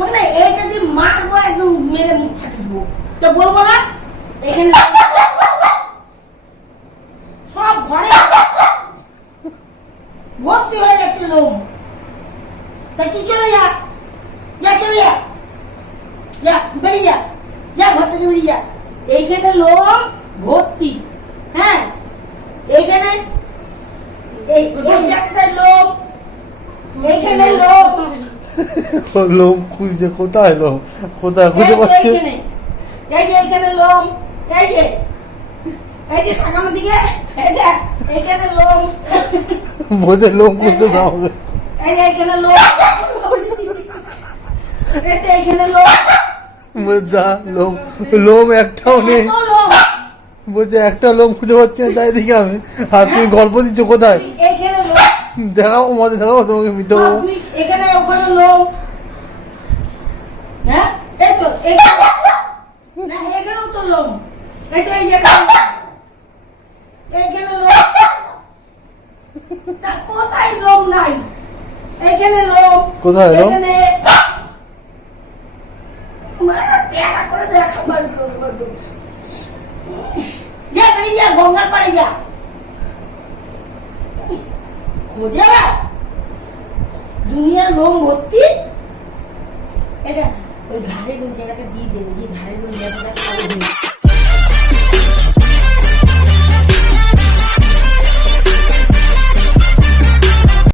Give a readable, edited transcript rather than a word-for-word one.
মানে এইটা যে মারবো একদম মেরে মুখ ফাটিয়ে দেবো। তো বলবো না এখানে সব ঘরে ভর্তি হয়ে যাচ্ছে লোম। তা তুই চলে যা, যা চলে যা, যা বেরিয়ে যা, যা ঘর থেকে বেরিয়ে যা। এইখানে লোম ভর্তি। হ্যাঁ এইখানে এই জায়গাটায় লোম, এইখানে লোম। লোম খুঁজছে, কোথায় লোম, কোথায় খুঁজে পাচ্ছে? এই যে এইখানে লোম, এই যে সাকামের দিকে, এই যে এইখানে লোম। বোঝে লোম খুঁজতে দাও। এই যে এইখানে লোম, এইখানে লোম। যা লোম, লোম একটাও নেই। এত লোম। বলছে একটা লোম খুঁজে পাচ্ছি না চারিদিকে আমি। আর তুমি গল্প দিচ্ছ কোথায়? এইখানে লোম। দেখাও মজা, দেখাও তোমাকে মিথ্যে বলবো। এখানে ওখানে লোম। হ্যাঁ এই তো এইখানে না, এখানেও তো লোম। এইটা এই জায়গায় এইখানে লোম। তা কোথায় লোম নাই? এইখানে লোম। কোথায় লোম? এখানে মানে প্যারা করে দেখা মারলো। যা বেরিয়ে যা, গঙ্গার পাড়ে যা, খোঁজে না দুনিয়ার লোম ভর্তি। এটা ওই ঘাড়ের ওই জায়গাটা দিয়ে দেবো, যে ঘাড়ের ওই জায়গাটা